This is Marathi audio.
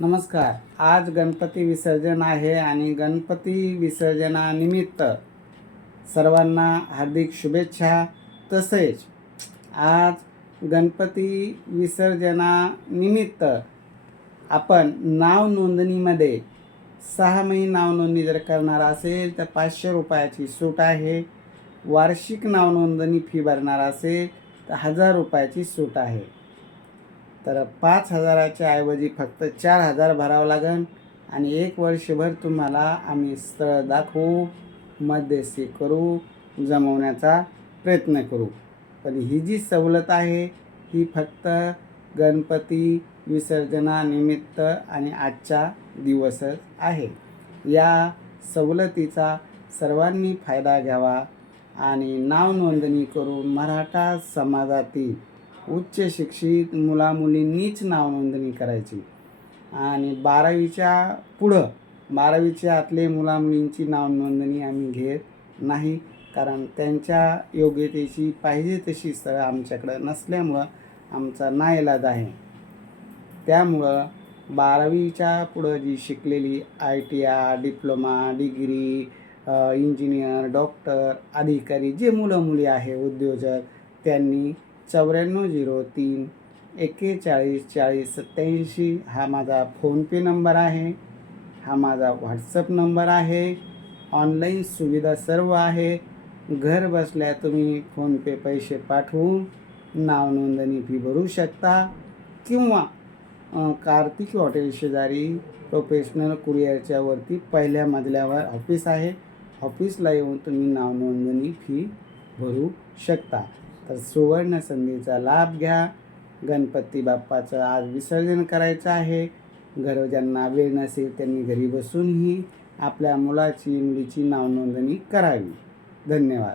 नमस्कार. आज गणपती विसर्जन आहे आणि गणपती विसर्जनानिमित्त सर्वांना हार्दिक शुभेच्छा. तसेच आज गणपती विसर्जनानिमित्त आपण नाव नोंदणीमध्ये सहा महिने नाव नोंदणी जर करणार असेल तर पाचशे रुपयाची सूट आहे. वार्षिक नाव नोंदणी फी भरणार असेल तर हजार रुपयाची सूट आहे. तर पाच हजाराच्या ऐवजी फक्त चार हजार भरावं लागेल आणि एक वर्षभर तुम्हाला आम्ही स्थळ दाखवू मध्यस्थी करू जमवण्याचा प्रयत्न करू. पण ही जी सवलत आहे ही फक्त गणपती विसर्जनानिमित्त आणि आजच्या दिवसच आहे. या सवलतीचा सर्वांनी फायदा घ्यावा आणि नाव नोंदणी करून मराठा समाजातील उच्च शिक्षित मुलामुलींनीच नावनोंदणी करायची. आणि बारावीच्या पुढं बारावीच्या आतले मुलामुलींची नावनोंदणी आम्ही घेत नाही कारण त्यांच्या योग्यतेची पाहिजे तशी स्थळं आमच्याकडं नसल्यामुळं आमचा नाईलाज आहे. त्यामुळं बारावीच्या पुढं जी शिकलेली I T I diploma degree engineer doctor अधिकारी जे मुलं मुली आहे उद्योजक त्यांनी चौऱ्याण्णव झिरो तीन एक्केचाळीस चाळीस सत्याऐंशी हा माझा फोनपे नंबर आहे. हा माझा व्हॉट्सअप नंबर आहे. ऑनलाईन सुविधा सर्व आहे. घर बसल्या तुम्ही फोनपे पैसे पाठवून नाव नोंदणी फी भरू शकता किंवा कार्तिक हॉटेल शेजारी प्रोफेशनल कुरिअरच्या वरती पहिल्या मजल्यावर ऑफिस आहे. ऑफिसला येऊन तुम्ही नाव नोंदणी फी भरू शकता. तर सुवर्ण संधीचा लाभ घ्या. गणपती बाप्पाचं आज विसर्जन करायचं आहे. घर ज्यांना वेळ नसेल त्यांनी घरी बसूनही आपल्या मुलाची मुलीची नावनोंदणी करावी. धन्यवाद.